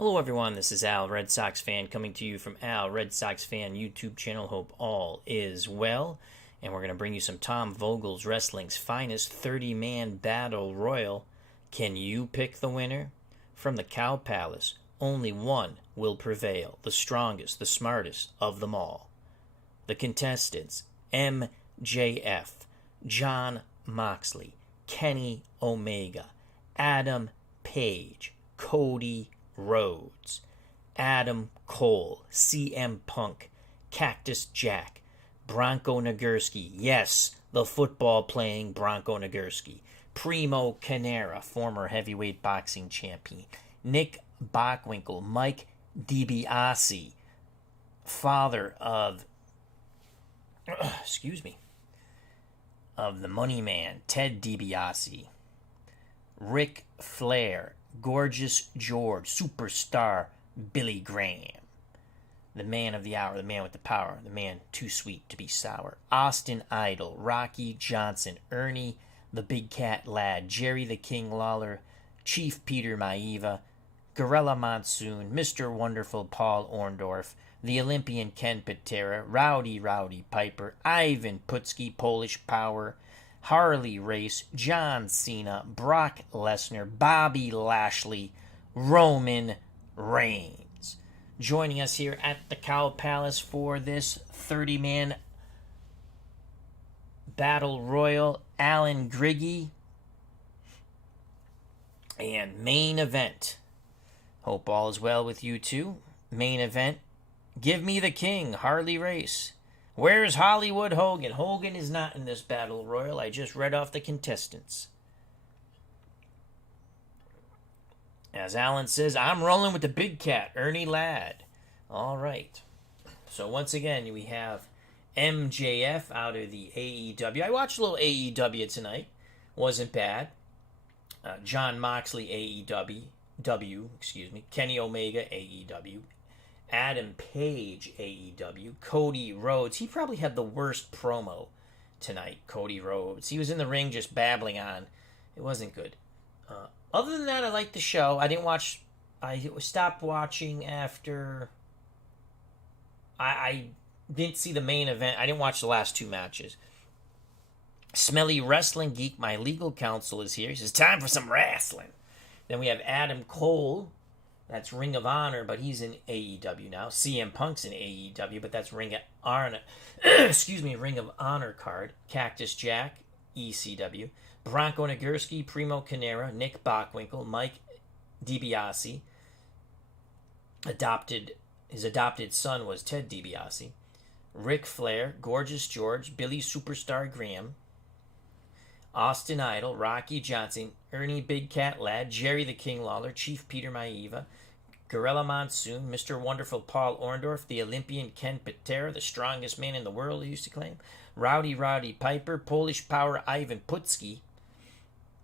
Hello everyone, this is Al, Red Sox fan, coming to you from Al, Red Sox fan YouTube channel. Hope all is well. And we're going to bring you some Tom Vogel's Wrestling's finest 30-man battle royal. Can you pick the winner? From the Cow Palace, only one will prevail, the strongest, the smartest of them all. The contestants, MJF, Jon Moxley, Kenny Omega, Adam Page, Cody Rhodes, Adam Cole, CM Punk, Cactus Jack, Bronko Nagurski, yes, the football-playing Bronko Nagurski, Primo Carnera, former heavyweight boxing champion, Nick Bockwinkel, Mike DiBiase, father of, of the Money Man, Ted DiBiase, Ric Flair, Gorgeous George, Superstar Billy Graham, the man of the hour, the man with the power, the man too sweet to be sour, Austin Idol, Rocky Johnson, Ernie the Big Cat Lad, Jerry the King Lawler, Chief Peter Myeva, Gorilla Monsoon, Mr. Wonderful Paul Orndorff, the Olympian Ken Patera, Rowdy Piper, Ivan Putski, Polish Power, Harley Race, John Cena, Brock Lesnar, Bobby Lashley, Roman Reigns. Joining us here at the Cow Palace for this 30-man battle royal, Alan Griggy. And main event. Hope all is well with you too. Main event. Give me the king, Harley Race. Where's Hollywood Hogan? Hogan is not in this battle royal. I just read off the contestants. As Alan says, I'm rolling with the big cat, Ernie Ladd. All right. So once again, we have MJF out of the AEW. I watched a little AEW tonight. Wasn't bad. Jon Moxley, AEW. Kenny Omega, AEW. Adam Page, AEW. Cody Rhodes. He probably had the worst promo tonight, Cody Rhodes. He was in the ring just babbling on. It wasn't good. Other than that, I liked the show. I stopped watching after... I didn't see the main event. I didn't watch the last two matches. Smelly Wrestling Geek, my legal counsel, is here. He says, time for some wrestling. Then we have Adam Cole. That's Ring of Honor, but he's in AEW now. CM Punk's in AEW, but that's Ring of Honor. Ring of Honor card. Cactus Jack, ECW. Bronko Nagurski, Primo Carnera, Nick Bockwinkel, Mike DiBiase. His adopted son was Ted DiBiase. Ric Flair, Gorgeous George, Billy Superstar Graham, Austin Idol, Rocky Johnson, Ernie Big Cat Lad, Jerry the King Lawler, Chief Peter Myeva, Gorilla Monsoon, Mr. Wonderful Paul Orndorff, the Olympian Ken Patera, the strongest man in the world, he used to claim, Rowdy Piper, Polish Power Ivan Putski,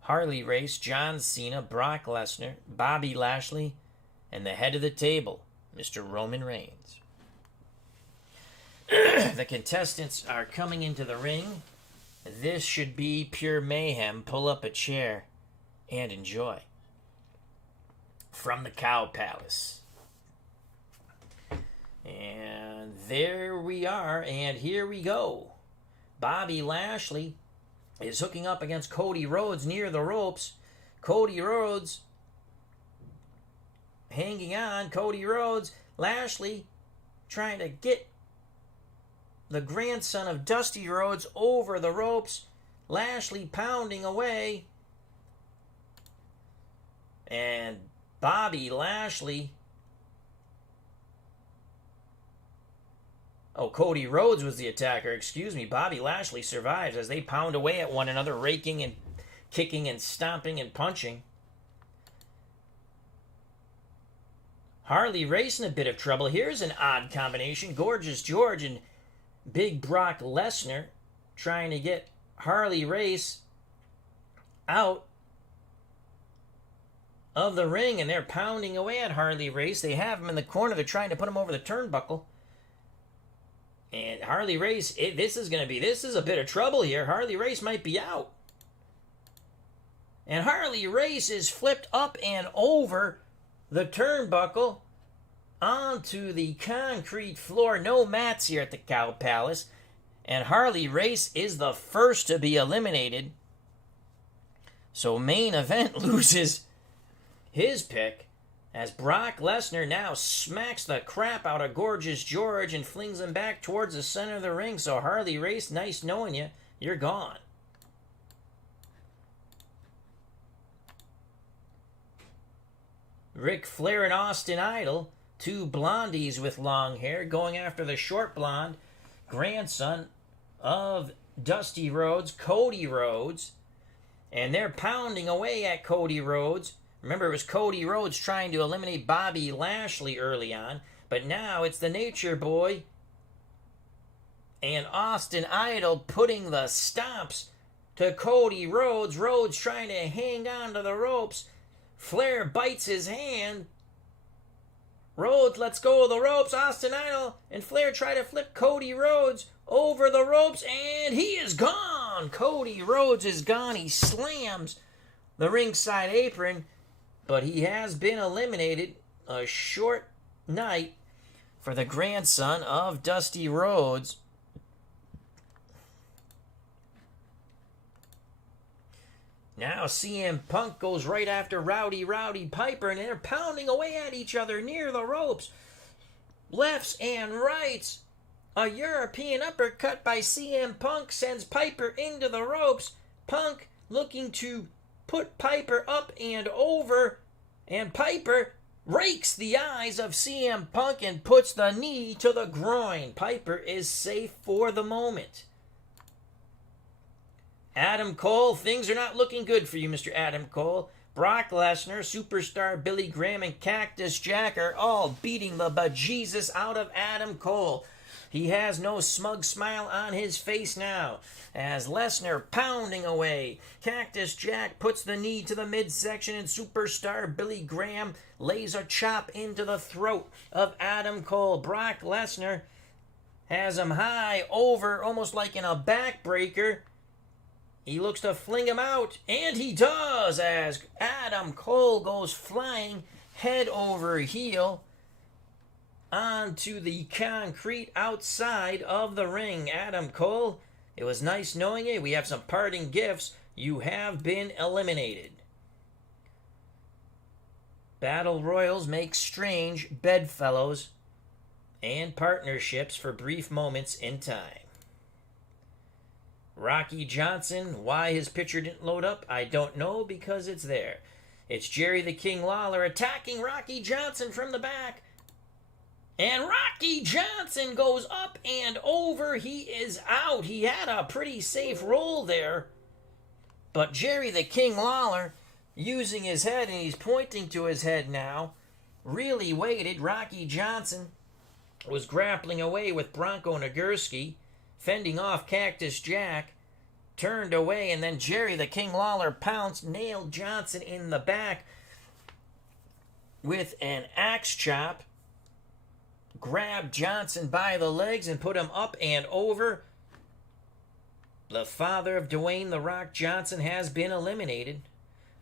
Harley Race, John Cena, Brock Lesnar, Bobby Lashley, and the head of the table, Mr. Roman Reigns. The contestants are coming into the ring. This should be pure mayhem. Pull up a chair and enjoy. From the Cow Palace. And there we are, and here we go. Bobby Lashley is hooking up against Cody Rhodes near the ropes. Cody Rhodes hanging on. Cody Rhodes, Lashley trying to get the grandson of Dusty Rhodes over the ropes. Lashley pounding away. And Bobby Lashley... Cody Rhodes was the attacker. Bobby Lashley survives as they pound away at one another, raking and kicking and stomping and punching. Harley Race in a bit of trouble. Here's an odd combination. Gorgeous George and Big Brock Lesnar trying to get Harley Race out of the ring, and they're pounding away at Harley Race. They have him in the corner. They're trying to put him over the turnbuckle. And Harley Race, this is a bit of trouble here. Harley Race might be out. And Harley Race is flipped up and over the turnbuckle onto the concrete floor. No mats here at the Cow Palace. And Harley Race is the first to be eliminated. So main event loses his pick as Brock Lesnar now smacks the crap out of Gorgeous George and flings him back towards the center of the ring. So Harley Race, nice knowing you. You're gone. Ric Flair and Austin Idol, two blondies with long hair, going after the short blonde grandson of Dusty Rhodes, Cody Rhodes. And they're pounding away at Cody Rhodes. Remember, it was Cody Rhodes trying to eliminate Bobby Lashley early on. But now it's the Nature Boy and Austin Idol putting the stomps to Cody Rhodes. Rhodes trying to hang on to the ropes. Flair bites his hand. Rhodes lets go of the ropes. Austin Idol and Flair try to flip Cody Rhodes over the ropes, and he is gone. Cody Rhodes is gone. He slams the ringside apron, but he has been eliminated. A short night for the grandson of Dusty Rhodes. Now CM Punk goes right after Rowdy Piper, and they're pounding away at each other near the ropes. Lefts and rights. A European uppercut by CM Punk sends Piper into the ropes. Punk looking to put Piper up and over, and Piper rakes the eyes of CM Punk and puts the knee to the groin. Piper is safe for the moment. Adam Cole, things are not looking good for you, Mr. Adam Cole. Brock Lesnar, Superstar Billy Graham, and Cactus Jack are all beating the bejesus out of Adam Cole. He has no smug smile on his face now, as Lesnar pounding away. Cactus Jack puts the knee to the midsection, and Superstar Billy Graham lays a chop into the throat of Adam Cole. Brock Lesnar has him high over, almost like in a backbreaker. He looks to fling him out, and he does, as Adam Cole goes flying head over heel onto the concrete outside of the ring. Adam Cole, it was nice knowing you. We have some parting gifts. You have been eliminated. Battle Royals make strange bedfellows and partnerships for brief moments in time. Rocky Johnson, why his picture didn't load up, I don't know, because it's there. It's Jerry the King Lawler attacking Rocky Johnson from the back. And Rocky Johnson goes up and over. He is out. He had a pretty safe roll there. But Jerry the King Lawler, using his head, and he's pointing to his head now, really waited. Rocky Johnson was grappling away with Bronko Nagurski, fending off Cactus Jack, turned away, and then Jerry the King Lawler pounced, nailed Johnson in the back with an axe chop, grabbed Johnson by the legs and put him up and over. The father of Dwayne "The Rock" Johnson has been eliminated.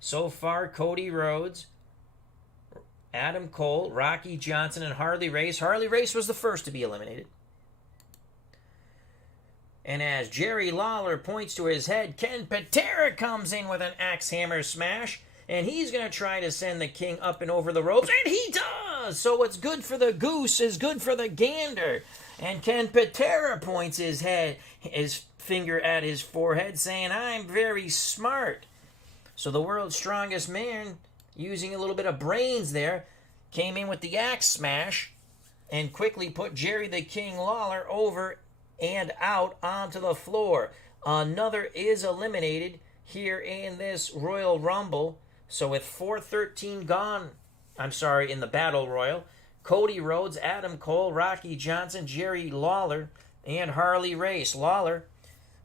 So far, Cody Rhodes, Adam Cole, Rocky Johnson, and Harley Race. Harley Race was the first to be eliminated. And as Jerry Lawler points to his head, Ken Patera comes in with an axe hammer smash, and he's going to try to send the King up and over the ropes, and he does! So what's good for the goose is good for the gander. And Ken Patera points his finger at his forehead, saying, "I'm very smart." So the world's strongest man, using a little bit of brains there, came in with the axe smash and quickly put Jerry the King Lawler over and out onto the floor. Another is eliminated here in this Royal Rumble. So with 4:13 gone, in the Battle Royal, Cody Rhodes, Adam Cole, Rocky Johnson, Jerry Lawler, and Harley Race. Lawler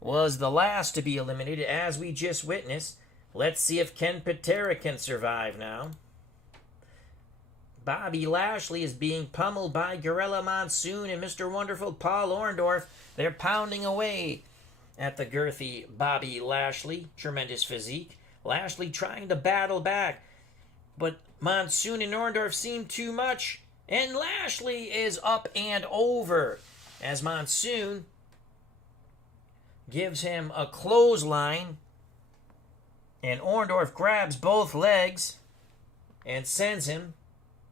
was the last to be eliminated, as we just witnessed. Let's see if Ken Patera can survive now. Bobby Lashley is being pummeled by Gorilla Monsoon and Mr. Wonderful Paul Orndorff. They're pounding away at the girthy Bobby Lashley. Tremendous physique. Lashley trying to battle back, but Monsoon and Orndorff seem too much. And Lashley is up and over as Monsoon gives him a clothesline. And Orndorff grabs both legs and sends him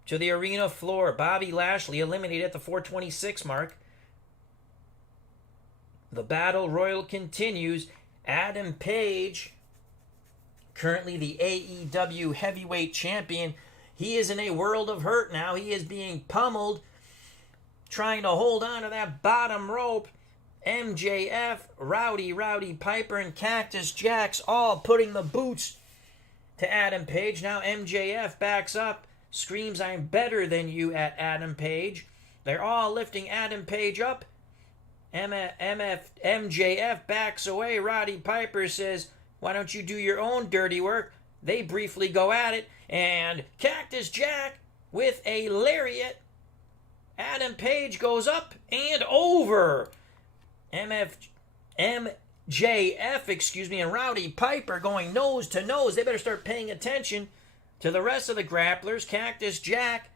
to the arena floor. Bobby Lashley eliminated at the 426 mark. The battle royal continues. Adam Page, currently the AEW heavyweight champion, he is in a world of hurt now. He is being pummeled, trying to hold on to that bottom rope. MJF, Rowdy Piper, and Cactus Jack's all putting the boots to Adam Page. Now MJF backs up, screams, "I'm better than you" at Adam Page. They're all lifting Adam Page up. MJF backs away. Roddy Piper says, "Why don't you do your own dirty work?" They briefly go at it, and Cactus Jack with a lariat. Adam Page goes up and over. MJF, and Rowdy Piper going nose to nose. They better start paying attention to the rest of the grapplers. Cactus Jack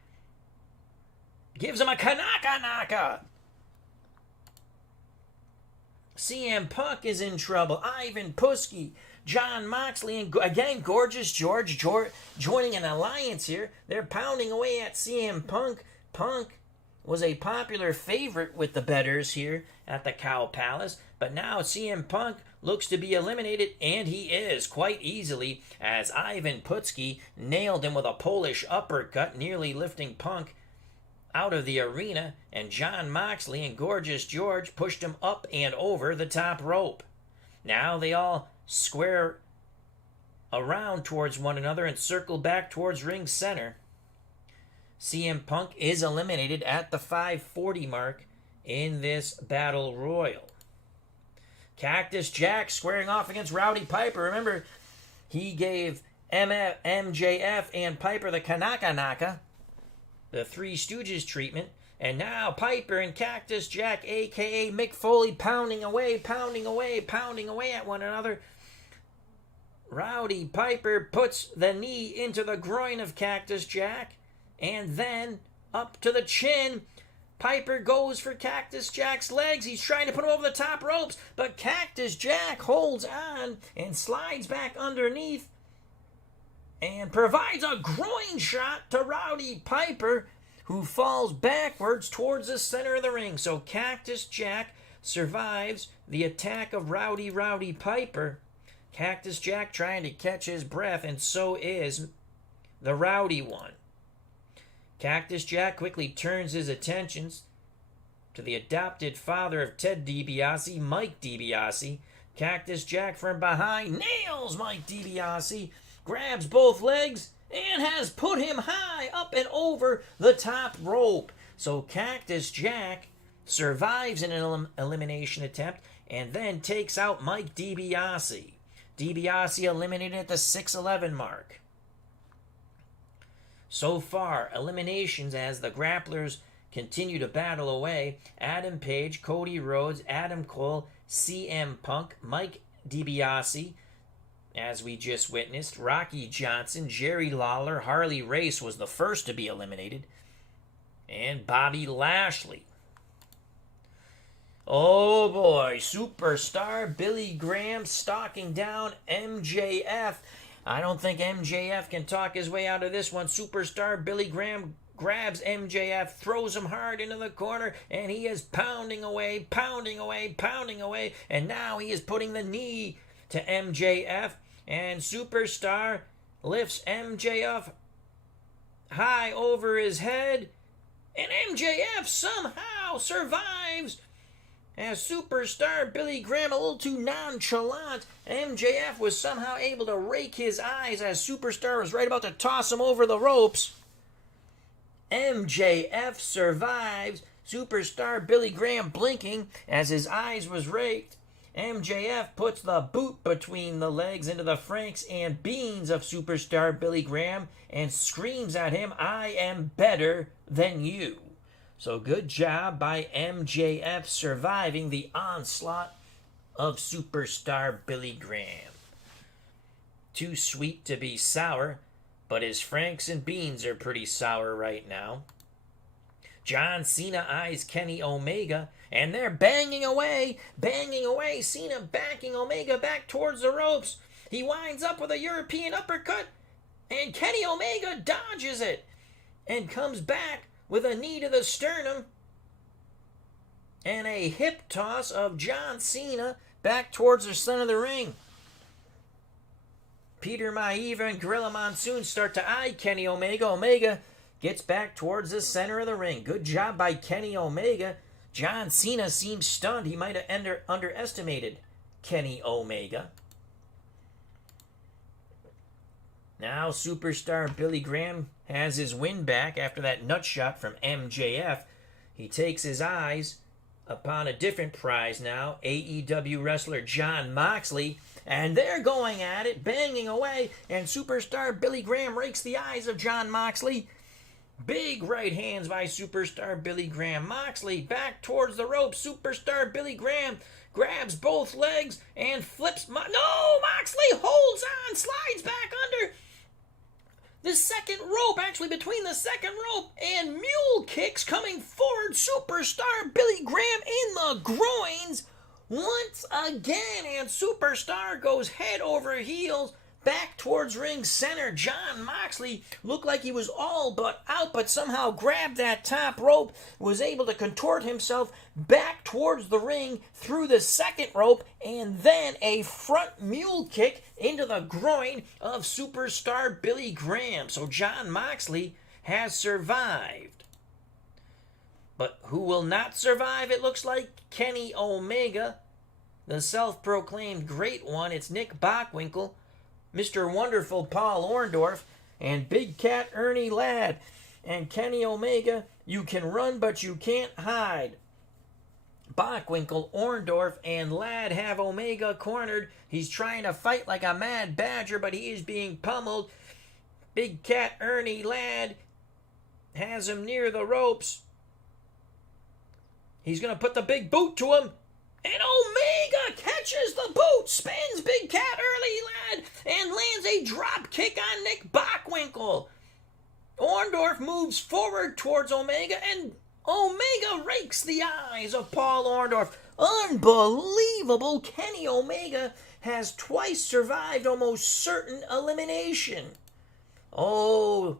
gives him a Kanaka Naka. CM Punk is in trouble. Ivan Putski, John Moxley, and again, Gorgeous George joining an alliance here. They're pounding away at CM Punk. Punk was a popular favorite with the bettors here at the Cow Palace, but now CM Punk looks to be eliminated, and he is quite easily, as Ivan Putski nailed him with a Polish uppercut, nearly lifting Punk out of the arena, and John Moxley and Gorgeous George pushed him up and over the top rope. Now they all square around towards one another and circle back towards ring center. CM Punk is eliminated at the 540 mark in this battle royal. Cactus Jack squaring off against Rowdy Piper. Remember, he gave MJF and Piper the Kanaka Naka, the Three Stooges treatment, and now Piper and Cactus Jack, a.k.a. Mick Foley, pounding away at one another. Rowdy Piper puts the knee into the groin of Cactus Jack, and then up to the chin. Piper goes for Cactus Jack's legs. He's trying to put him over the top ropes, but Cactus Jack holds on and slides back underneath and provides a groin shot to Rowdy Piper, who falls backwards towards the center of the ring. So Cactus Jack survives the attack of Rowdy Piper. Cactus Jack trying to catch his breath, and so is the Rowdy one. Cactus Jack quickly turns his attentions to the adopted father of Ted DiBiase, Mike DiBiase. Cactus Jack from behind nails Mike DiBiase, grabs both legs, and has put him high up and over the top rope. So Cactus Jack survives in an elimination attempt and then takes out Mike DiBiase. DiBiase eliminated at the 6:11 mark. So far, eliminations as the grapplers continue to battle away. Adam Page, Cody Rhodes, Adam Cole, CM Punk, Mike DiBiase, as we just witnessed, Rocky Johnson, Jerry Lawler, Harley Race was the first to be eliminated, and Bobby Lashley. Oh boy, superstar Billy Graham stalking down MJF. I don't think MJF can talk his way out of this one. Superstar Billy Graham grabs MJF, throws him hard into the corner, and he is pounding away, and now he is putting the knee to MJF, and Superstar lifts MJF high over his head, and MJF somehow survives. As Superstar Billy Graham, a little too nonchalant, MJF was somehow able to rake his eyes as Superstar was right about to toss him over the ropes. MJF survives. Superstar Billy Graham blinking as his eyes was raked. MJF puts the boot between the legs into the franks and beans of Superstar Billy Graham and screams at him, "I am better than you." So good job by MJF surviving the onslaught of Superstar Billy Graham. Too sweet to be sour, but his Franks and beans are pretty sour right now. John Cena eyes Kenny Omega, and they're banging away. Cena backing Omega back towards the ropes. He winds up with a European uppercut, and Kenny Omega dodges it and comes back with a knee to the sternum and a hip toss of John Cena back towards the center of the ring. Peter Myeva and Gorilla Monsoon start to eye Kenny Omega. Omega gets back towards the center of the ring. Good job by Kenny Omega. John Cena seems stunned. He might have underestimated Kenny Omega. Now superstar Billy Graham has his win back after that nut shot from MJF. He takes his eyes upon a different prize now, AEW wrestler Jon Moxley, and they're going at it, banging away, and superstar Billy Graham rakes the eyes of Jon Moxley. Big right hands by superstar Billy Graham. Moxley back towards the rope. Superstar Billy Graham grabs both legs and flips. No! Moxley holds on, slides back under the second rope, actually between the second rope, and mule kicks coming forward. Superstar Billy Graham in the groins once again, and superstar goes head over heels back towards ring center. Jon Moxley looked like he was all but out, but somehow grabbed that top rope, was able to contort himself back towards the ring through the second rope, and then a front mule kick into the groin of superstar Billy Graham. So Jon Moxley has survived. But who will not survive, it looks like? Kenny Omega, the self-proclaimed great one. It's Nick Bockwinkel, Mr. Wonderful Paul Orndorff, and Big Cat Ernie Ladd. And Kenny Omega, you can run but you can't hide. Bockwinkel, Orndorff, and Ladd have Omega cornered. He's trying to fight like a mad badger, but he is being pummeled. Big Cat Ernie Ladd has him near the ropes. He's going to put the big boot to him. And Omega catches the boot, spins Big Cat Ernie Ladd, and lands a drop kick on Nick Bockwinkel. Orndorff moves forward towards Omega, and Omega rakes the eyes of Paul Orndorff. Unbelievable! Kenny Omega has twice survived almost certain elimination. Oh,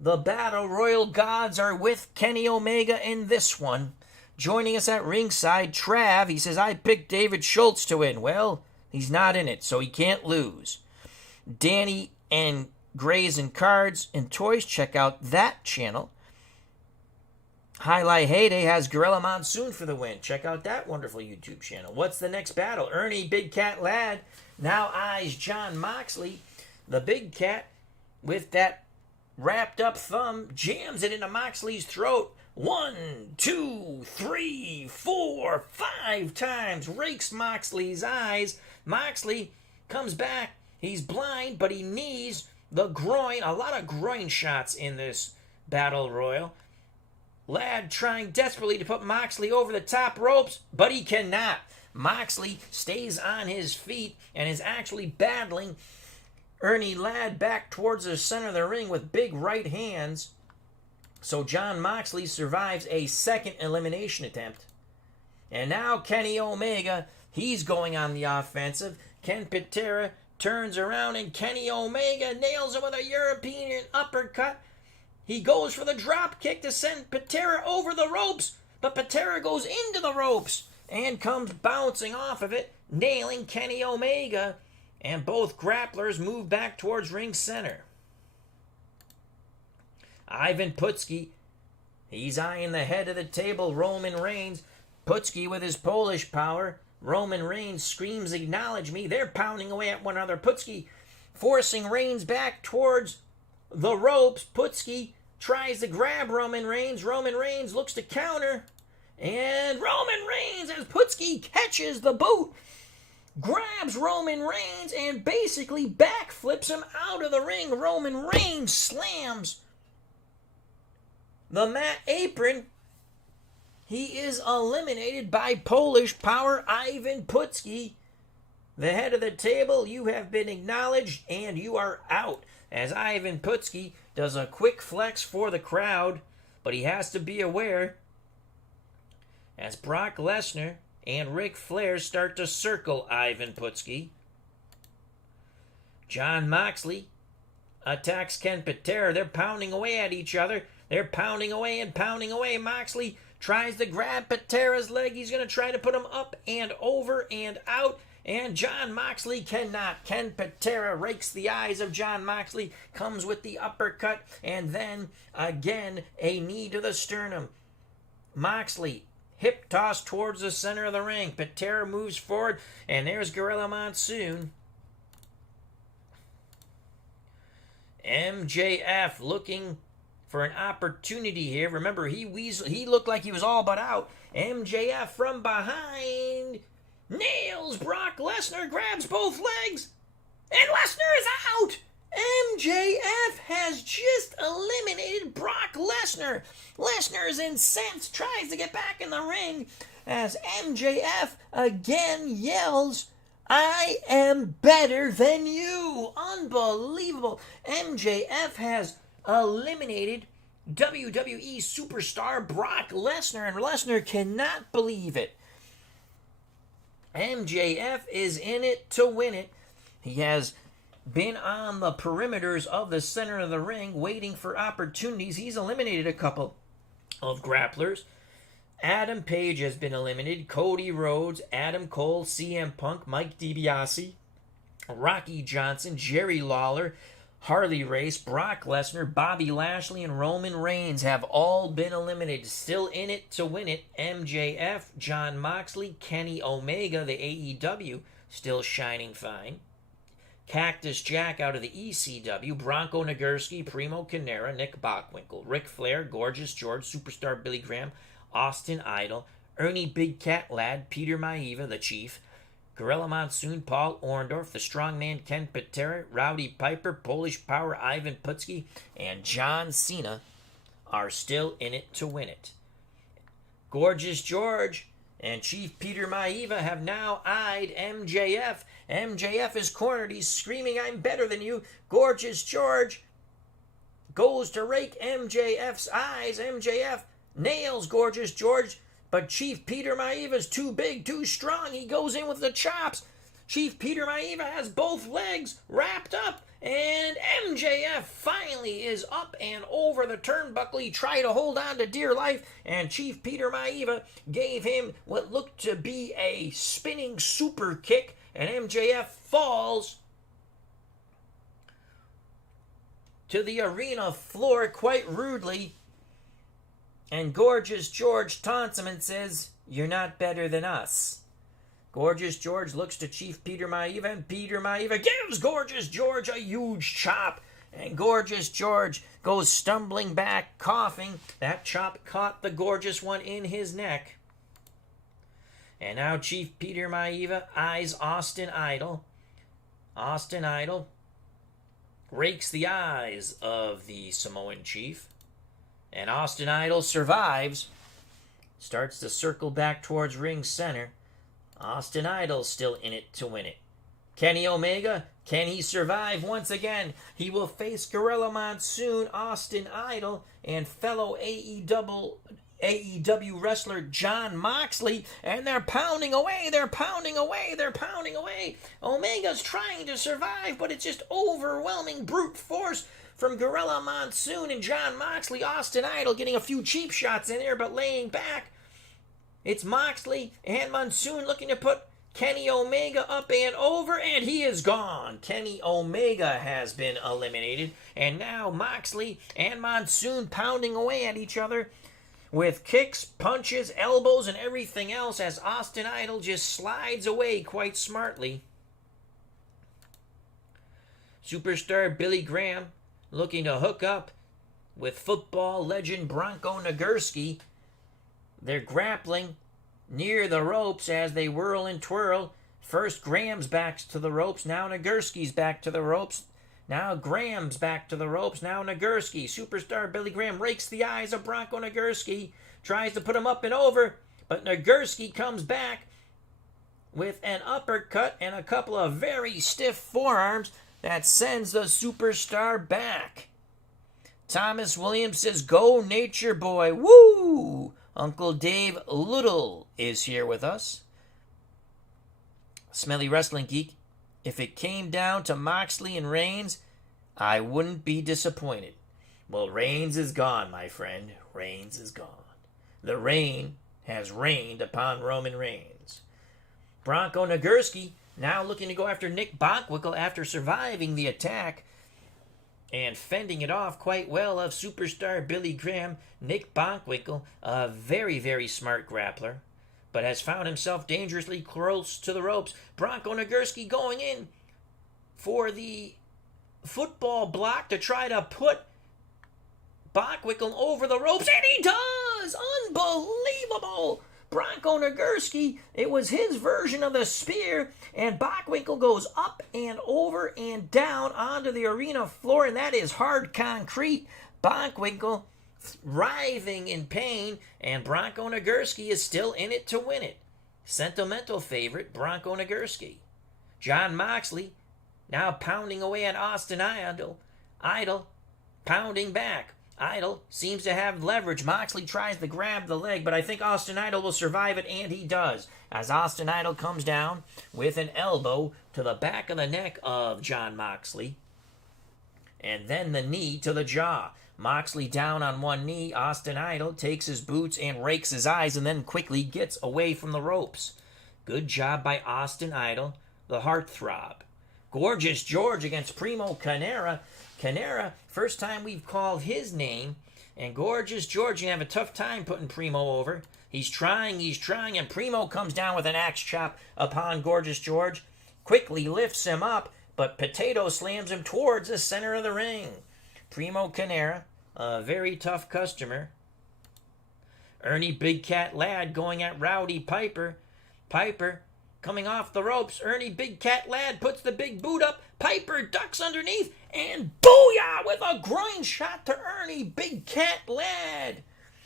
the Battle Royal gods are with Kenny Omega in this one. Joining us at ringside, Trav, he says, I picked David Schultz to win. Well, he's not in it, so he can't lose. Danny and Grays and Cards and Toys, check out that channel. Highlight Heyday has Gorilla Monsoon for the win. Check out that wonderful YouTube channel. What's the next battle? Ernie Big Cat Ladd now eyes Jon Moxley. The Big Cat, with that wrapped up thumb, jams it into Moxley's throat. 1, 2, 3, 4, 5 times. Rakes Moxley's eyes. Moxley comes back. He's blind, but he knees the groin. A lot of groin shots in this Battle Royal. Ladd trying desperately to put Moxley over the top ropes, but he cannot. Moxley stays on his feet and is actually battling Ernie Ladd back towards the center of the ring with big right hands. So Jon Moxley survives a second elimination attempt. And now Kenny Omega, he's going on the offensive. Ken Patera turns around and Kenny Omega nails him with a European uppercut. He goes for the drop kick to send Patera over the ropes, but Patera goes into the ropes and comes bouncing off of it, nailing Kenny Omega. And both grapplers move back towards ring center. Ivan Putski, he's eyeing the head of the table, Roman Reigns. Putski with his Polish power. Roman Reigns screams, acknowledge me. They're pounding away at one another. Putski forcing Reigns back towards the ropes. Putski tries to grab Roman Reigns. Roman Reigns looks to counter. And Roman Reigns, as Putski catches the boot, grabs Roman Reigns and basically backflips him out of the ring. Roman Reigns slams the mat apron. He is eliminated by Polish power Ivan Putski. The head of the table, you have been acknowledged and you are out. as Ivan Putski does a quick flex for the crowd, but he has to be aware as Brock Lesnar and Ric Flair start to circle Ivan Putski. Jon Moxley attacks Ken Patera. They're pounding away at each other. They're pounding away and pounding away. Moxley tries to grab Patera's leg. He's going to try to put him up and over and out. And Jon Moxley cannot. Ken Patera rakes the eyes of Jon Moxley, comes with the uppercut, and then again a knee to the sternum. Moxley hip toss towards the center of the ring. Patera moves forward, and there's Gorilla Monsoon. MJF looking for an opportunity here. Remember, he looked like he was all but out. MJF from behind nails Brock Lesnar, grabs both legs, and Lesnar is out. MJF has just eliminated Brock Lesnar. Lesnar is incensed, tries to get back in the ring as MJF again yells, "I am better than you." Unbelievable. MJF has eliminated WWE superstar Brock Lesnar, and Lesnar cannot believe it. MJF is in it to win it. He has been on the perimeters of the center of the ring waiting for opportunities. He's eliminated a couple of grapplers. Adam Page has been eliminated. Cody Rhodes, Adam Cole, CM Punk, Mike DiBiase, Rocky Johnson, Jerry Lawler, Harley Race, Brock Lesnar, Bobby Lashley, and Roman Reigns have all been eliminated. Still in it to win it, MJF, Jon Moxley, Kenny Omega, the AEW, still shining fine. Cactus Jack out of the ECW, Bronko Nagurski, Primo Carnera, Nick Bockwinkel, Ric Flair, Gorgeous George, Superstar Billy Graham, Austin Idol, Ernie Big Cat Lad, Peter Myeva, the Chief, Gorilla Monsoon, Paul Orndorff, the Strongman Ken Patera, Rowdy Piper, Polish Power Ivan Putski, and John Cena are still in it to win it. Gorgeous George and Chief Peter Myeva have now eyed MJF. MJF is cornered. He's screaming, "I'm better than you." Gorgeous George goes to rake MJF's eyes. MJF nails Gorgeous George, but Chief Peter Maeva's too big, too strong. He goes in with the chops. Chief Peter Myeva has both legs wrapped up, and MJF finally is up and over the turnbuckle. He tried to hold on to dear life, and Chief Peter Myeva gave him what looked to be a spinning super kick, and MJF falls to the arena floor quite rudely. And Gorgeous George taunts him and says, "You're not better than us." Gorgeous George looks to Chief Peter Myeva, and Peter Myeva gives Gorgeous George a huge chop. And Gorgeous George goes stumbling back, coughing. That chop caught the Gorgeous one in his neck. And now Chief Peter Myeva eyes Austin Idol. Austin Idol rakes the eyes of the Samoan Chief. And Austin Idol survives. Starts to circle back towards ring center. Austin Idol still in it to win it. Kenny Omega, can he survive once again? He will face Gorilla Monsoon, Austin Idol, and fellow AEW wrestler Jon Moxley, and they're pounding away, they're pounding away, they're pounding away. Omega's trying to survive, but it's just overwhelming brute force from Gorilla Monsoon and Jon Moxley. Austin Idol getting a few cheap shots in there, but laying back. It's Moxley and Monsoon looking to put Kenny Omega up and over, and he is gone. Kenny Omega has been eliminated, and now Moxley and Monsoon pounding away at each other with kicks, punches, elbows, and everything else as Austin Idol just slides away quite smartly. Superstar Billy Graham looking to hook up with football legend Bronko Nagurski. They're grappling near the ropes as they whirl and twirl. First Graham's back to the ropes, now Nagurski's back to the ropes. Now Graham's back to the ropes, now Nagurski. Superstar Billy Graham rakes the eyes of Bronko Nagurski, tries to put him up and over, but Nagurski comes back with an uppercut and a couple of very stiff forearms. that sends the superstar back. Thomas Williams says, "Go Nature Boy." Woo! Uncle Dave Little is here with us. Smelly Wrestling Geek, if it came down to Moxley and Reigns, I wouldn't be disappointed. Well, Reigns is gone, my friend. Reigns is gone. The rain has rained upon Roman Reigns. Bronko Nagurski now looking to go after Nick Bockwinkel after surviving the attack and fending it off quite well of superstar Billy Graham. Nick Bockwinkel, a very, very smart grappler, but has found himself dangerously close to the ropes. Bronko Nagurski going in for the football block to try to put Bockwinkel over the ropes, and he does! Unbelievable! Bronko Nagurski, it was his version of the spear, and Bockwinkel goes up and over and down onto the arena floor, and that is hard concrete. Bockwinkel writhing in pain, and Bronko Nagurski is still in it to win it. Sentimental favorite, Bronko Nagurski. Jon Moxley now pounding away at Austin Idol, pounding back. Idol seems to have leverage. Moxley tries to grab the leg, but I think Austin Idol will survive it, and he does. As Austin Idol comes down with an elbow to the back of the neck of Jon Moxley, and then the knee to the jaw. Moxley down on one knee. Austin Idol takes his boots and rakes his eyes, and then quickly gets away from the ropes. Good job by Austin Idol, the heartthrob. Gorgeous George against Primo Carnera. Carnera, first time we've called his name, and Gorgeous George gonna have a tough time putting Primo over. He's trying, and Primo comes down with an axe chop upon Gorgeous George, quickly lifts him up, but Potato slams him towards the center of the ring. Primo Carnera, a very tough customer. Ernie Big Cat Lad going at Rowdy Piper. Piper coming off the ropes. Ernie Big Cat Lad puts the big boot up. Piper ducks underneath, and booyah with a groin shot to Ernie Big Cat Lad.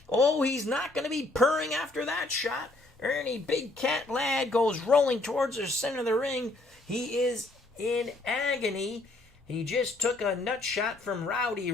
Oh, he's not going to be purring after that shot. Ernie Big Cat Lad goes rolling towards the center of the ring. He is in agony. He just took a nut shot from Rowdy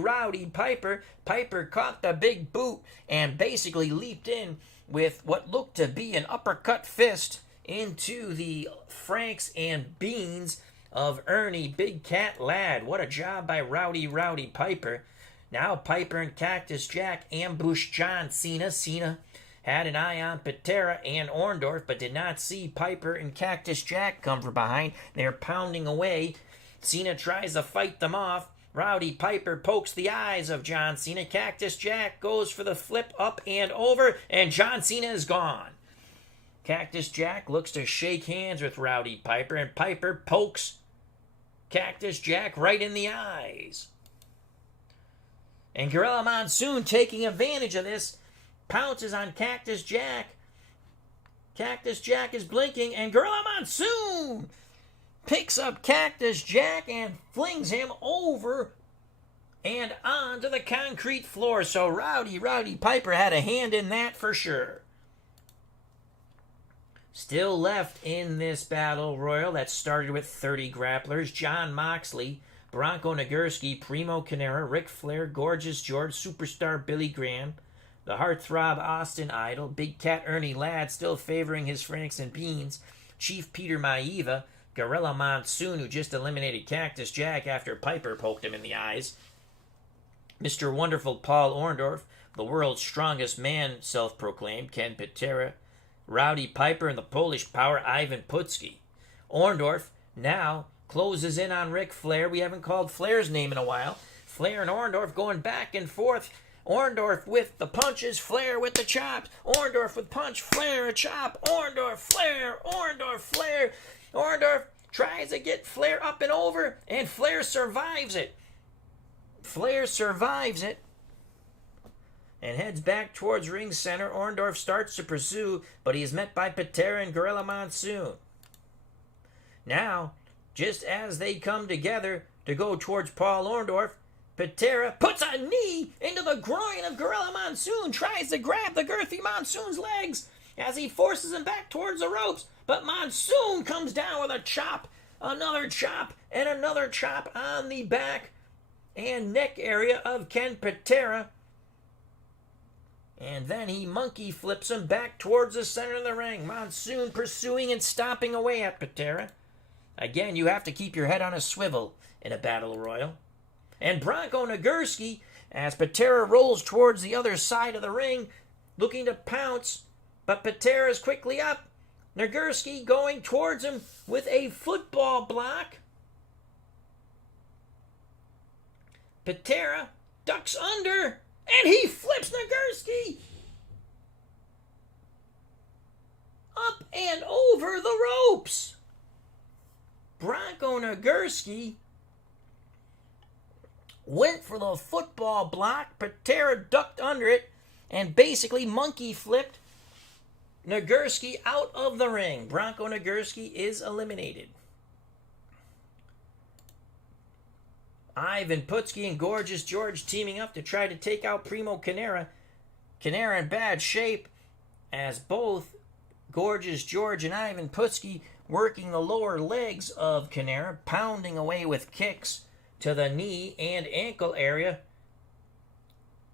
Piper. Piper caught the big boot and basically leaped in with what looked to be an uppercut fist into the Franks and Beans of Ernie Big Cat Lad. What a job by Rowdy Piper. Now Piper and Cactus Jack ambush John Cena. Cena had an eye on Patera and Orndorff, but did not see Piper and Cactus Jack come from behind. They're pounding away. Cena tries to fight them off. Rowdy Piper pokes the eyes of John Cena. Cactus Jack goes for the flip up and over, and John Cena is gone. Cactus Jack looks to shake hands with Rowdy Piper, and Piper pokes Cactus Jack right in the eyes. And Gorilla Monsoon, taking advantage of this, pounces on Cactus Jack. Cactus Jack is blinking, and Gorilla Monsoon picks up Cactus Jack and flings him over and onto the concrete floor. So Rowdy Piper had a hand in that for sure. Still left in this battle royal that started with 30 grapplers: Jon Moxley, Bronko Nagurski, Primo Carnera, Ric Flair, Gorgeous George, Superstar Billy Graham, the heartthrob Austin Idol, Big Cat Ernie Ladd still favoring his Franks and Beans, Chief Peter Myeva, Gorilla Monsoon, who just eliminated Cactus Jack after Piper poked him in the eyes, Mr. Wonderful Paul Orndorff, the world's strongest man, self-proclaimed, Ken Patera, Rowdy Piper, and the Polish power Ivan Putski. Orndorff now closes in on Ric Flair. We haven't called Flair's name in a while. Flair and Orndorff going back and forth. Orndorff with the punches, Flair with the chops. Orndorff with punch, Flair a chop. Orndorff, Flair, Orndorff, Flair. Orndorff tries to get Flair up and over, and Flair survives it. Flair survives it and heads back towards ring center. Orndorff starts to pursue, but he is met by Patera and Gorilla Monsoon. Now, just as they come together to go towards Paul Orndorff, Patera puts a knee into the groin of Gorilla Monsoon, tries to grab the girthy Monsoon's legs as he forces him back towards the ropes, but Monsoon comes down with a chop Another chop and another chop on the back and neck area of Ken Patera. And then he monkey flips him back towards the center of the ring. Monsoon pursuing and stomping away at Patera. Again, you have to keep your head on a swivel in a battle royal. And Bronko Nagurski, as Patera rolls towards the other side of the ring, looking to pounce, but Patera's quickly up. Nagurski going towards him with a football block. Patera ducks under, and he flips Nagurski up and over the ropes. Bronko Nagurski went for the football block. Patera ducked under it and basically monkey flipped Nagurski out of the ring. Bronko Nagurski is eliminated. Ivan Putski and Gorgeous George teaming up to try to take out Primo Carnera. Carnera in bad shape as both Gorgeous George and Ivan Putski working the lower legs of Carnera, pounding away with kicks to the knee and ankle area.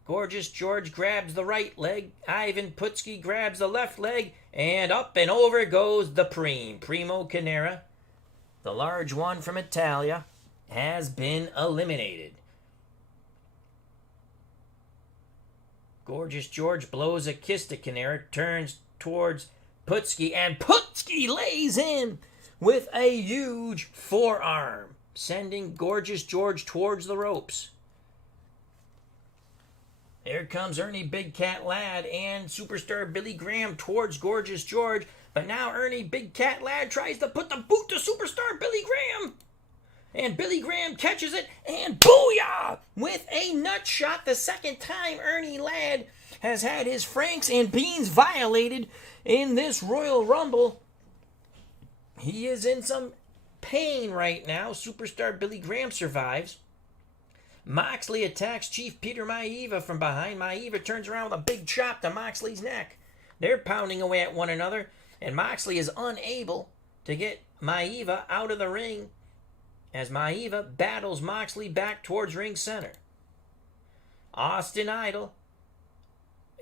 Gorgeous George grabs the right leg. Ivan Putski grabs the left leg. And up and over goes the Primo Carnera. The large one from Italia has been eliminated. Gorgeous George blows a kiss to Carnera, turns towards Putski, and Putski lays in with a huge forearm, sending Gorgeous George towards the ropes. Here comes Ernie Big Cat Lad and Superstar Billy Graham towards Gorgeous George, but now Ernie Big Cat Lad tries to put the boot to Superstar Billy Graham. And Billy Graham catches it, and booyah! With a nut shot, the second time Ernie Ladd has had his Franks and Beans violated in this Royal Rumble. He is in some pain right now. Superstar Billy Graham survives. Moxley attacks Chief Peter Myeva from behind. Myeva turns around with a big chop to Moxley's neck. They're pounding away at one another, and Moxley is unable to get Myeva out of the ring as Myeva battles Moxley back towards ring center. Austin Idol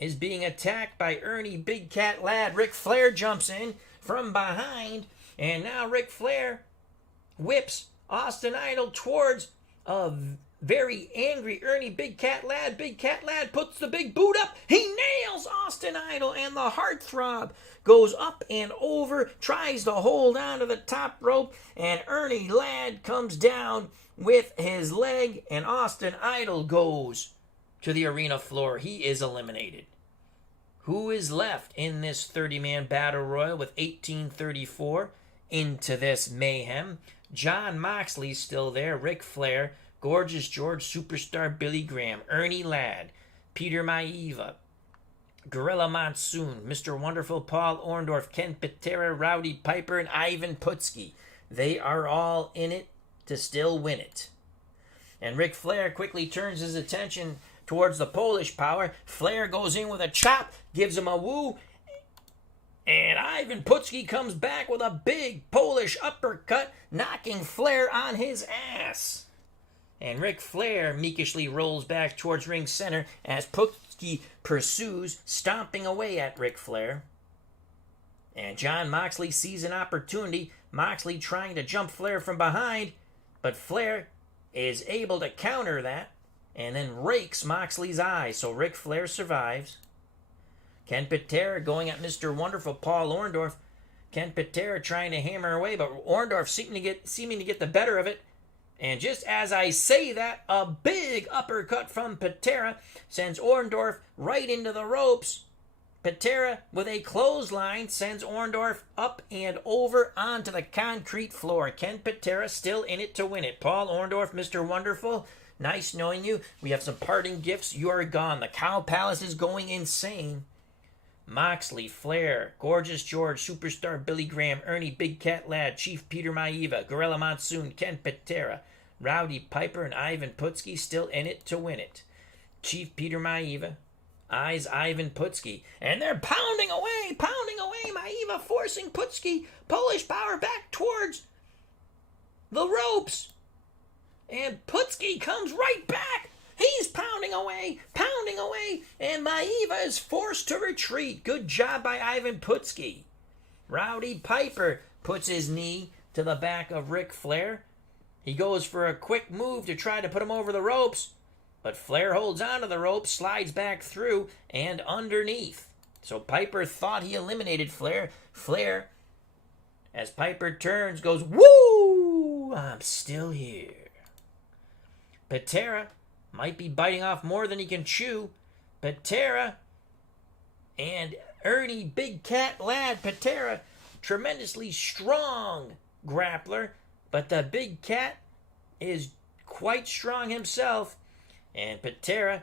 is being attacked by Ernie Big Cat Lad. Ric Flair jumps in from behind, and now Ric Flair whips Austin Idol towards a very angry Ernie Big Cat Lad. Big Cat Lad puts the big boot up. He nails Austin Idol, and the heartthrob goes up and over, tries to hold on to the top rope, and Ernie Ladd comes down with his leg, and Austin Idol goes to the arena floor. He is eliminated. Who is left in this 30-man battle royal with 1834 into this mayhem? John Moxley's still there, Ric Flair, Gorgeous George, Superstar Billy Graham, Ernie Ladd, Peter Myeva, Gorilla Monsoon, Mr. Wonderful Paul Orndorff, Ken Patera, Rowdy Piper, and Ivan Putski. They are all in it to still win it. And Ric Flair quickly turns his attention towards the Polish Power. Flair goes in with a chop, gives him a woo, and Ivan Putski comes back with a big Polish uppercut, knocking Flair on his ass. And Ric Flair meekishly rolls back towards ring center as Putski pursues, stomping away at Ric Flair. And John Moxley sees an opportunity. Moxley trying to jump Flair from behind, but Flair is able to counter that and then rakes Moxley's eye, so Ric Flair survives. Ken Patera going at Mr. Wonderful Paul Orndorff. Ken Patera trying to hammer away, but Orndorff seeming to get the better of it. And just as I say that, a big uppercut from Patera sends Orndorff right into the ropes. Patera, with a clothesline, sends Orndorff up and over onto the concrete floor. Ken Patera still in it to win it. Paul Orndorff, Mr. Wonderful, nice knowing you. We have some parting gifts. You are gone. The Cow Palace is going insane. Moxley, Flair, Gorgeous George, Superstar Billy Graham, Ernie Big Cat Lad, Chief Peter Myeva, Gorilla Monsoon, Ken Patera, Rowdy Piper, and Ivan Putski still in it to win it. Chief Peter Myeva eyes Ivan Putski, and they're pounding away, Myeva forcing Putski, Polish Power back towards the ropes. And Putski comes right back. He's pounding away, and Myeva is forced to retreat. Good job by Ivan Putski. Rowdy Piper puts his knee to the back of Ric Flair. He goes for a quick move to try to put him over the ropes, but Flair holds onto the rope, slides back through and underneath. So Piper thought he eliminated Flair. Flair, as Piper turns, goes, "Woo! I'm still here." Patera might be biting off more than he can chew. Patera and Ernie Big Cat Lad. Patera, tremendously strong grappler, but the Big Cat is quite strong himself, and Patera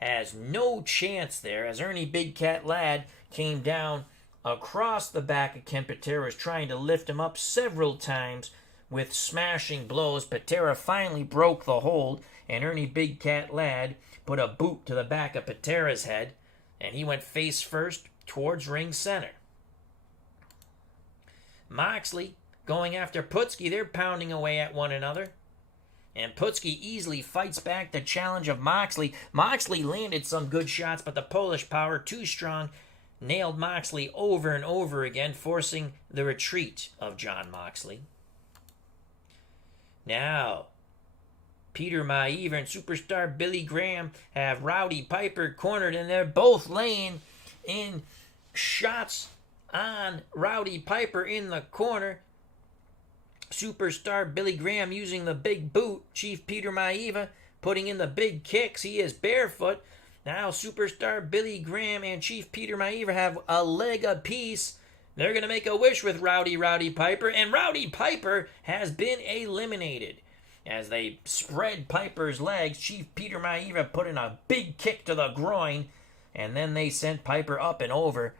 has no chance there as Ernie Big Cat Lad came down across the back of Ken Patera, was trying to lift him up several times with smashing blows. Patera finally broke the hold, and Ernie Big Cat Lad put a boot to the back of Patera's head, and he went face first towards ring center. Moxley going after Putski. They're pounding away at one another, and Putski easily fights back the challenge of Moxley. Moxley landed some good shots, but the Polish power, too strong, nailed Moxley over and over again, forcing the retreat of Jon Moxley. Now, Peter Myeva and superstar Billy Graham have Rowdy Piper cornered, and they're both laying in shots on Rowdy Piper in the corner. Superstar Billy Graham using the big boot. Chief Peter Myeva putting in the big kicks. He is barefoot. Now superstar Billy Graham and Chief Peter Myeva have a leg apiece. They're going to make a wish with Rowdy Piper, and Rowdy Piper has been eliminated. As they spread Piper's legs, Chief Peter Myeva put in a big kick to the groin, and then they sent Piper up and over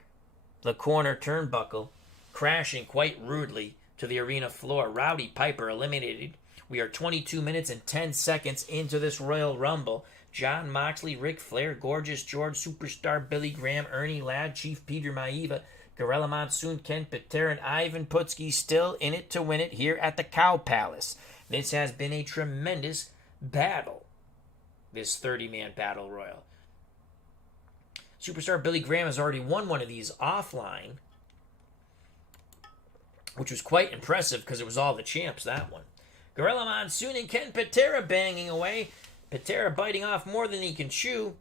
the corner turnbuckle, crashing quite rudely to the arena floor. Rowdy Piper eliminated. We are 22 minutes and 10 seconds into this Royal Rumble. Jon Moxley, Ric Flair, Gorgeous George, Superstar Billy Graham, Ernie Ladd, Chief Peter Myeva, Gorilla Monsoon, Ken Patera, and Ivan Putski still in it to win it here at the Cow Palace. This has been a tremendous battle, this 30-man battle royal. Superstar Billy Graham has already won one of these offline, which was quite impressive because it was all the champs, that one. Gorilla Monsoon and Ken Patera banging away. Patera biting off more than he can chew.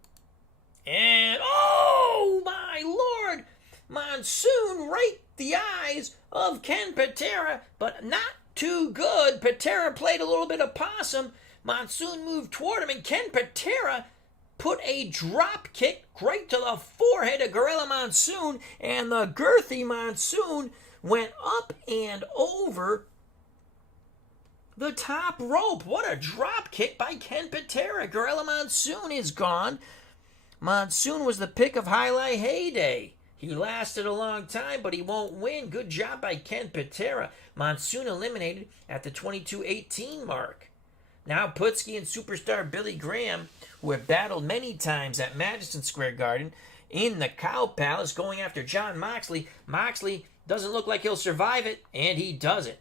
And, oh my lord! Monsoon raked the eyes of Ken Patera, but not too good. Patera played a little bit of possum. Monsoon moved toward him, and Ken Patera put a drop kick right to the forehead of Gorilla Monsoon, and the girthy Monsoon went up and over the top rope. What a drop kick by Ken Patera. Gorilla Monsoon is gone. Monsoon was the pick of Highlight Heyday. He lasted a long time, but he won't win. Good job by Ken Patera. Monsoon eliminated at the 22:18 mark. Now Putski and superstar Billy Graham, who have battled many times at Madison Square Garden in the Cow Palace, going after Jon Moxley. Moxley doesn't look like he'll survive it, and he doesn't.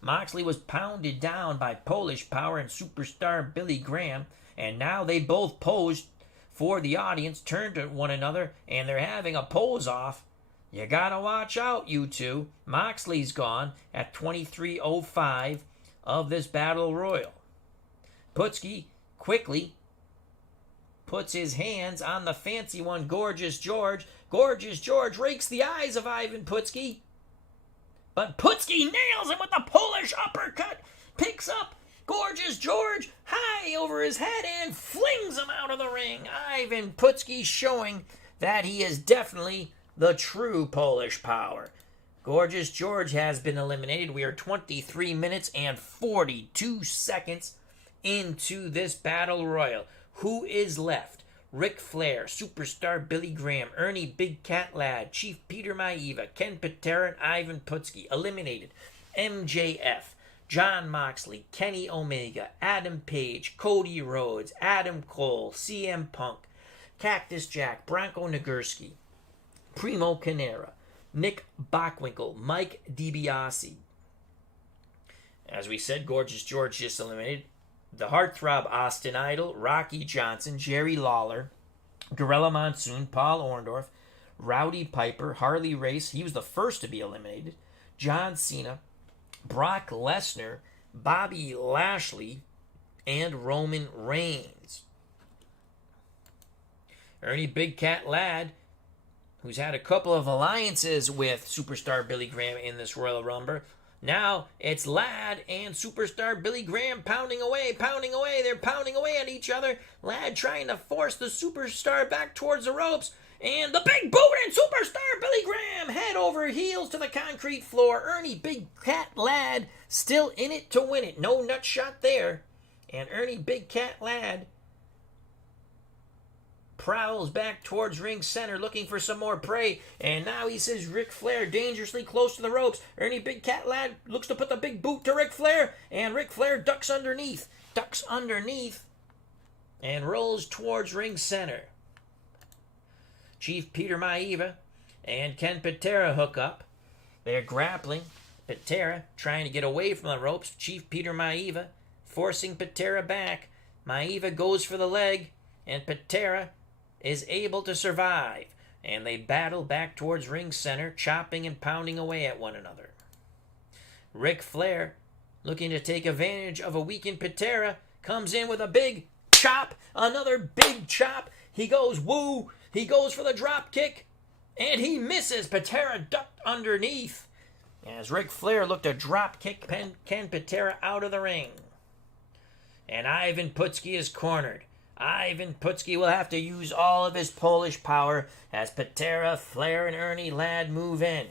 Moxley was pounded down by Polish Power and superstar Billy Graham, and now they both posed for the audience, turned to one another, and they're having a pose-off. You gotta watch out, you two. Moxley's gone at 23:05 of this Battle Royal. Putski quickly puts his hands on the fancy one, Gorgeous George. Gorgeous George rakes the eyes of Ivan Putski, but Putski nails him with a Polish uppercut, picks up Gorgeous George high over his head and flings him out of the ring. Ivan Putski showing that he is definitely the true Polish Power. Gorgeous George has been eliminated. We are 23 minutes and 42 seconds into this Battle Royal. Who is left? Ric Flair, Superstar Billy Graham, Ernie Big Cat Lad, Chief Peter Myeva, Ken Patera, and Ivan Putski. Eliminated. MJF, Jon Moxley, Kenny Omega, Adam Page, Cody Rhodes, Adam Cole, CM Punk, Cactus Jack, Bronko Nagurski, Primo Carnera, Nick Bockwinkel, Mike DiBiase, As we said, Gorgeous George just eliminated. The Heartthrob Austin Idol, Rocky Johnson, Jerry Lawler, Gorilla Monsoon, Paul Orndorff, Rowdy Piper, Harley Race, he was the first to be eliminated, John Cena, Brock Lesnar, Bobby Lashley, and Roman Reigns. Ernie Big Cat Ladd, who's had a couple of alliances with superstar Billy Graham in this Royal Rumble. Now it's Ladd and superstar Billy Graham pounding away. They're pounding away at each other. Ladd trying to force the superstar back towards the ropes. And the big boot and superstar Billy Graham head over heels to the concrete floor. Ernie Big Cat Ladd still in it to win it. No nut shot there. And Ernie Big Cat Ladd prowls back towards ring center looking for some more prey. And now he sees Ric Flair dangerously close to the ropes. Ernie Big Cat Ladd looks to put the big boot to Ric Flair. And Ric Flair ducks underneath. And rolls towards ring center. Chief Peter Myeva and Ken Patera hook up. They're grappling. Patera trying to get away from the ropes. Chief Peter Myeva forcing Patera back. Myeva goes for the leg. And Patera is able to survive, and they battle back towards ring center, chopping and pounding away at one another. Ric Flair, looking to take advantage of a weakened Patera, comes in with a big chop, another big chop. He goes woo, he goes for the drop kick, and he misses. Patera ducked underneath as Ric Flair looked to drop kick Ken Patera out of the ring. And Ivan Putski is cornered. Ivan Putski will have to use all of his Polish power as Patera, Flair, and Ernie Ladd move in.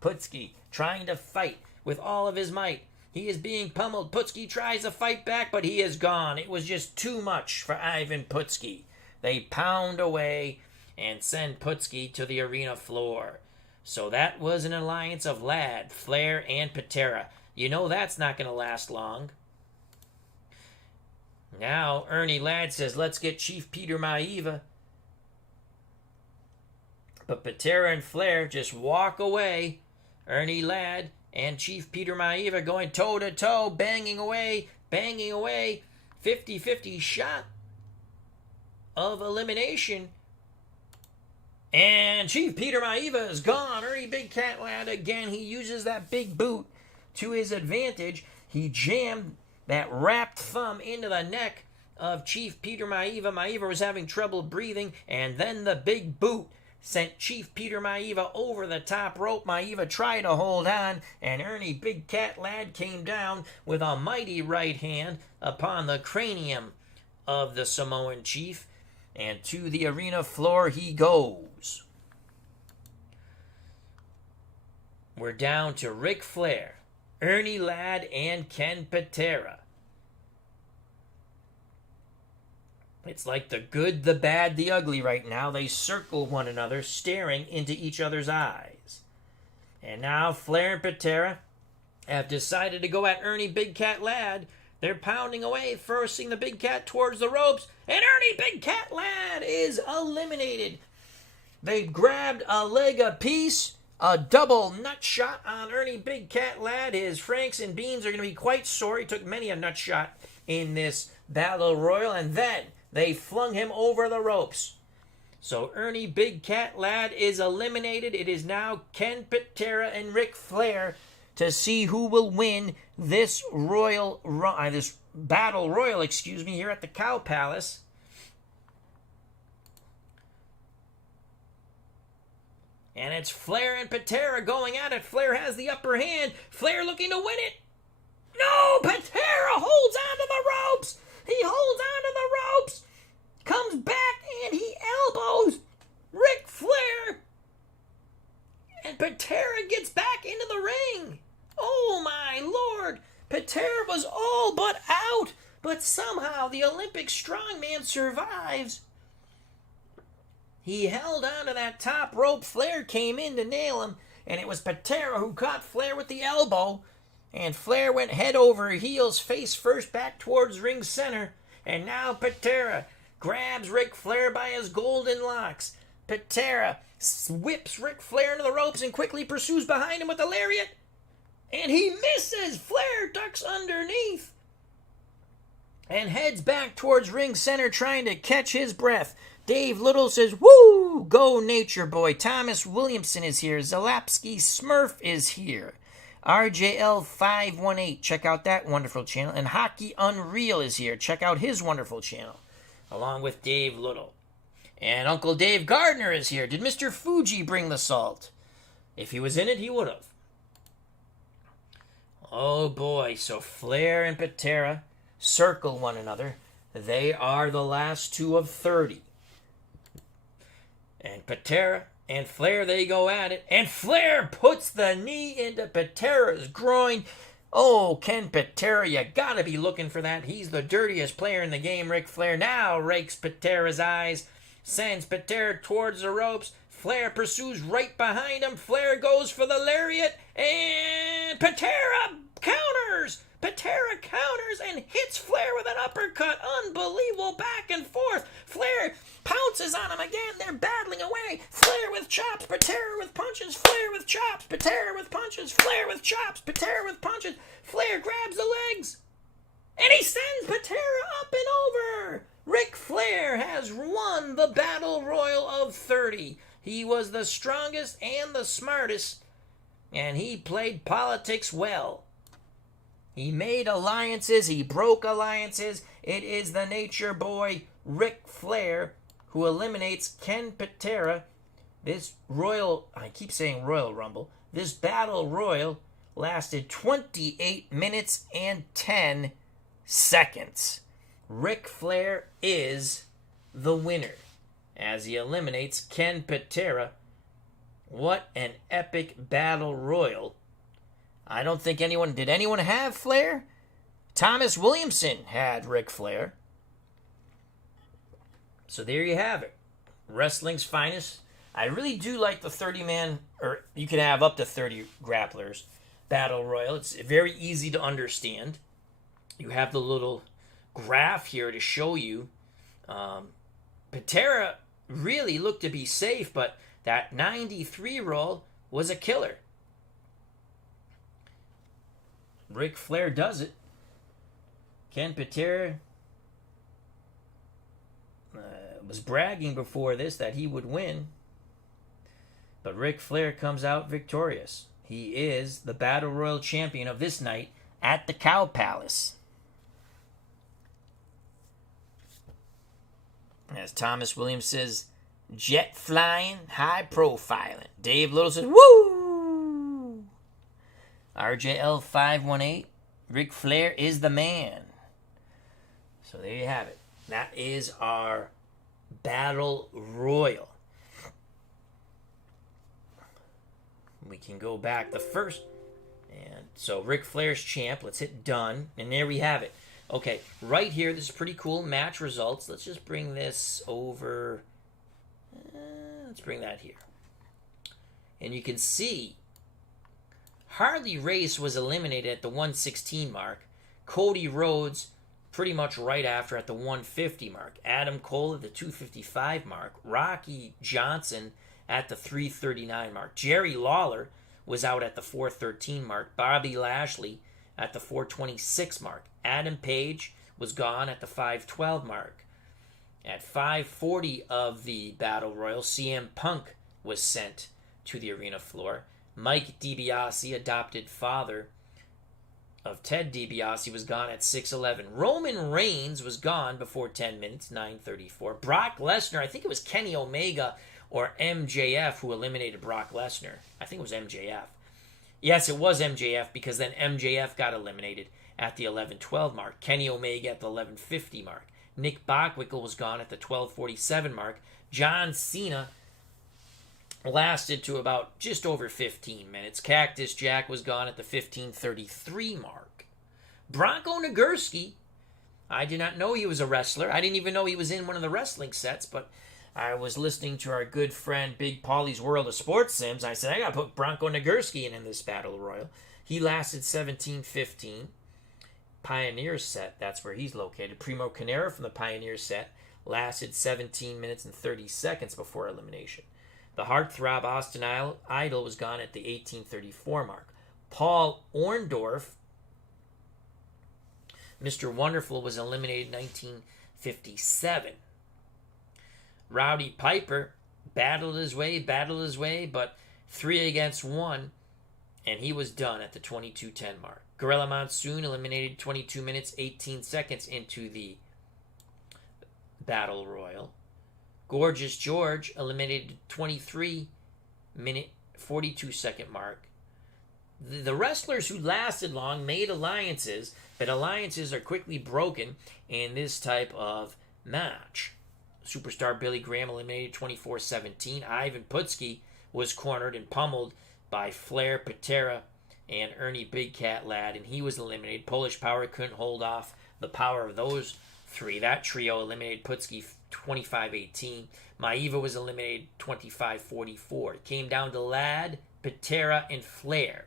Putski trying to fight with all of his might. He is being pummeled. Putski tries to fight back, but he is gone. It was just too much for Ivan Putski. They pound away and send Putski to the arena floor. So that was an alliance of Ladd, Flair, and Patera. You know that's not going to last long. Now, Ernie Ladd says, let's get Chief Peter Myeva. But Patera and Flair just walk away. Ernie Ladd and Chief Peter Myeva going toe-to-toe, banging away. 50-50 shot of elimination. And Chief Peter Myeva is gone. Ernie Big Cat Ladd again. He uses that big boot to his advantage. He jammed that wrapped thumb into the neck of Chief Peter Myeva. Myeva was having trouble breathing, and then the big boot sent Chief Peter Myeva over the top rope. Myeva tried to hold on, and Ernie Big Cat Ladd came down with a mighty right hand upon the cranium of the Samoan Chief, and to the arena floor he goes. We're down to Ric Flair, Ernie Ladd, and Ken Patera. It's like the good, the bad, the ugly right now. They circle one another, staring into each other's eyes. And now Flair and Patera have decided to go at Ernie Big Cat Ladd. They're pounding away, forcing the Big Cat towards the ropes. And Ernie Big Cat Ladd is eliminated. They grabbed a leg apiece. A double nut shot on Ernie Big Cat Ladd. His Franks and Beans are going to be quite sore. He took many a nut shot in this battle royal. And then they flung him over the ropes. So Ernie Big Cat Ladd is eliminated. It is now Ken Patera and Ric Flair to see who will win this this battle royal, here at the Cow Palace. And it's Flair and Patera going at it. Flair has the upper hand. Flair looking to win it. No! Patera holds onto the ropes. He holds onto the ropes. Comes back and he elbows Ric Flair. And Patera gets back into the ring. Oh my Lord. Patera was all but out. But somehow the Olympic strongman survives. He held onto that top rope. Flair came in to nail him, and it was Patera who caught Flair with the elbow, and Flair went head over heels, face first, back towards ring center, and now Patera grabs Ric Flair by his golden locks. Patera whips Ric Flair into the ropes and quickly pursues behind him with a lariat. And he misses. Flair ducks underneath and heads back towards ring center trying to catch his breath. Dave Little says, woo, go Nature Boy. Thomas Williamson is here. Zalapski Smurf is here. RJL 518, check out that wonderful channel. And Hockey Unreal is here. Check out his wonderful channel, along with Dave Little. And Uncle Dave Gardner is here. Did Mr. Fuji bring the salt? If he was in it, he would have. Oh boy, so Flair and Patera circle one another. They are the last two of 30. And Patera and Flair, they go at it. And Flair puts the knee into Patera's groin. Oh, Ken Patera, you gotta be looking for that. He's the dirtiest player in the game. Ric Flair now rakes Patera's eyes, sends Patera towards the ropes. Flair pursues right behind him. Flair goes for the lariat, and Patera counters. Patera counters and hits Flair with an uppercut. Unbelievable back and forth. Flair pounces on him again. They're battling away. Flair with chops. Patera with punches. Flair with chops. Patera with punches. Flair with chops. Patera with punches. Flair grabs the legs. And he sends Patera up and over. Ric Flair has won the Battle Royal of 30. He was the strongest and the smartest. And he played politics well. He made alliances, he broke alliances. It is the Nature Boy, Ric Flair, who eliminates Ken Patera. This I keep saying Royal Rumble, this Battle Royal lasted 28 minutes and 10 seconds. Ric Flair is the winner as he eliminates Ken Patera. What an epic Battle Royal. I don't think did anyone have Flair? Thomas Williamson had Ric Flair. So there you have it. Wrestling's finest. I really do like the 30-man, or you can have up to 30 grapplers, Battle Royal. It's very easy to understand. You have the little graph here to show you. Patera really looked to be safe, but that 93 roll was a killer. Ric Flair does it. Ken Patera was bragging before this that he would win. But Ric Flair comes out victorious. He is the Battle Royal champion of this night at the Cow Palace. As Thomas Williams says, jet flying, high profiling. Dave Little says, woo! RJL 518, Ric Flair is the man. So there you have it. That is our Battle Royal. We can go back the first. And so Ric Flair's champ. Let's hit done. And there we have it. Okay, right here, this is pretty cool. Match results. Let's just bring this over. Let's bring that here. And you can see Harley Race was eliminated at the 116 mark. Cody Rhodes pretty much right after at the 150 mark. Adam Cole at the 255 mark. Rocky Johnson at the 339 mark. Jerry Lawler was out at the 413 mark. Bobby Lashley at the 426 mark. Adam Page was gone at the 512 mark. At 540 of the Battle Royal, CM Punk was sent to the arena floor. Mike DiBiase, adopted father of Ted DiBiase, was gone at 6:11. Roman Reigns was gone before 10 minutes, 9:34. Brock Lesnar, I think it was Kenny Omega or MJF who eliminated Brock Lesnar. I think it was MJF. Yes, it was MJF because then MJF got eliminated at the 11:12 mark. Kenny Omega at the 11:50 mark. Nick Bockwinkel was gone at the 12:47 mark. John Cena lasted to about just over 15 minutes. Cactus Jack was gone at the 15:33 mark. Bronko Nagurski, I did not know he was a wrestler. I didn't even know he was in one of the wrestling sets, but I was listening to our good friend Big Paulie's World of Sports Sims. I said, I got to put Bronko Nagurski in this Battle Royal. He lasted 17:15. Pioneer set, that's where he's located. Primo Carnera from the Pioneer set lasted 17 minutes and 30 seconds before elimination. The heartthrob Austin Idol was gone at the 18:34 mark. Paul Orndorff, Mr. Wonderful, was eliminated in 1957. Rowdy Piper battled his way, but 3 against 1, and he was done at the 22:10 mark. Gorilla Monsoon eliminated 22 minutes, 18 seconds into the Battle Royal. Gorgeous George eliminated 23-minute, 42-second mark. The wrestlers who lasted long made alliances, but alliances are quickly broken in this type of match. Superstar Billy Graham eliminated 24-17. Ivan Putski was cornered and pummeled by Flair, Patera, and Ernie Big Cat Lad, and he was eliminated. Polish Power couldn't hold off the power of those three. That trio eliminated Putski 25-18. Myeva was eliminated 25-44. It came down to Lad, Patera, and Flair.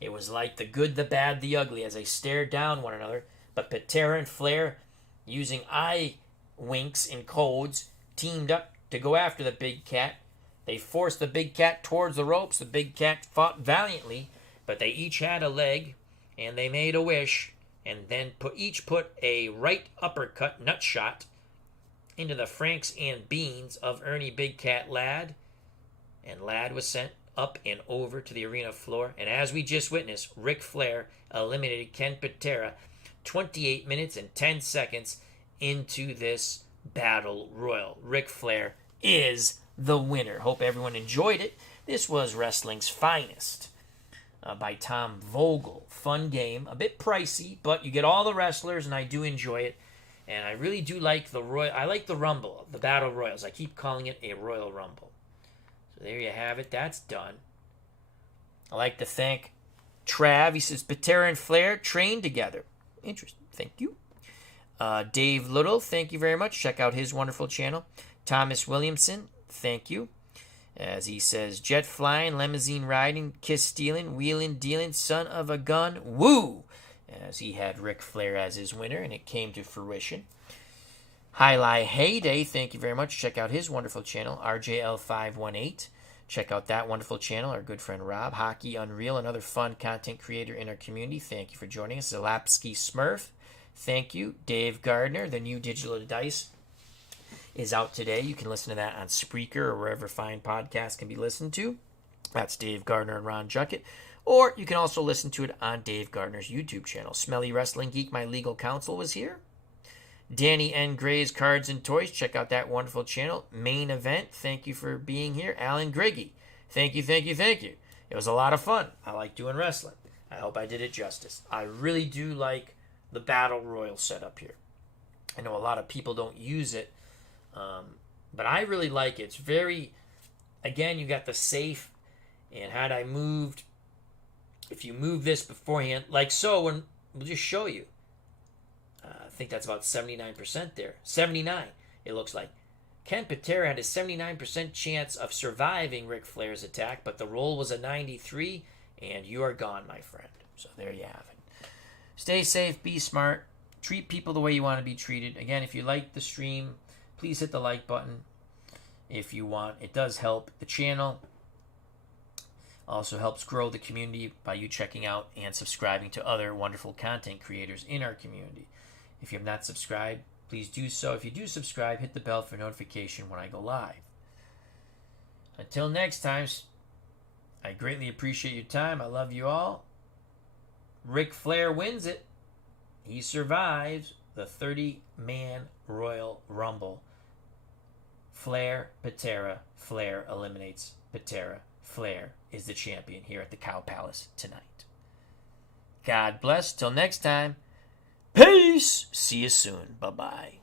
It was like the good, the bad, the ugly as they stared down one another. But Patera and Flair, using eye winks and codes, teamed up to go after the Big Cat. They forced the Big Cat towards the ropes. The Big Cat fought valiantly, but they each had a leg, and they made a wish, and then each put a right uppercut nut shot into the Franks and Beans of Ernie Big Cat Lad, and Lad was sent up and over to the arena floor. And as we just witnessed, Ric Flair eliminated Ken Patera 28 minutes and 10 seconds into this battle royal. Ric Flair is the winner. Hope everyone enjoyed it. This was Wrestling's Finest by Tom Vogel. Fun game, a bit pricey, but you get all the wrestlers, and I do enjoy it. And I really do like the Royal. I like the Rumble, the Battle Royals. I keep calling it a Royal Rumble. So there you have it. That's done. I like to thank Trav. He says Patera and Flair trained together. Interesting. Thank you. Dave Little, thank you very much. Check out his wonderful channel. Thomas Williamson, thank you. As he says, jet flying, limousine riding, kiss stealing, wheeling, dealing, son of a gun, woo! As he had Ric Flair as his winner, and it came to fruition. Highlight Heyday, thank you very much. Check out his wonderful channel, RJL518. Check out that wonderful channel. Our good friend Rob, Hockey Unreal, another fun content creator in our community. Thank you for joining us. Zalapsky Smurf, thank you. Dave Gardner, the new Digital Dice is out today. You can listen to that on Spreaker or wherever fine podcasts can be listened to. That's Dave Gardner and Ron Juckett. Or you can also listen to it on Dave Gardner's YouTube channel. Smelly Wrestling Geek, my legal counsel, was here. Danny N. Gray's Cards and Toys. Check out that wonderful channel. Main Event, thank you for being here. Alan Griggy, thank you. It was a lot of fun. I like doing wrestling. I hope I did it justice. I really do like the Battle Royal setup here. I know a lot of people don't use it, but I really like it. It's very, again, you got the safe, and had I moved, if you move this beforehand, like so, when we'll just show you. I think that's about 79% there. 79, it looks like. Ken Patera had a 79% chance of surviving Ric Flair's attack, but the roll was a 93, and you are gone, my friend. So there you have it. Stay safe, be smart, treat people the way you want to be treated. Again, if you like the stream, please hit the like button if you want. It does help the channel. Also helps grow the community by you checking out and subscribing to other wonderful content creators in our community. If you have not subscribed, please do so. If you do subscribe, hit the bell for notification when I go live. Until next time, I greatly appreciate your time. I love you all. Ric Flair wins it. He survives the 30-man Royal Rumble. Flair, Patera. Flair eliminates Patera. Flair is the champion here at the Cow Palace tonight. God bless. Till next time. Peace. See you soon. Bye-bye.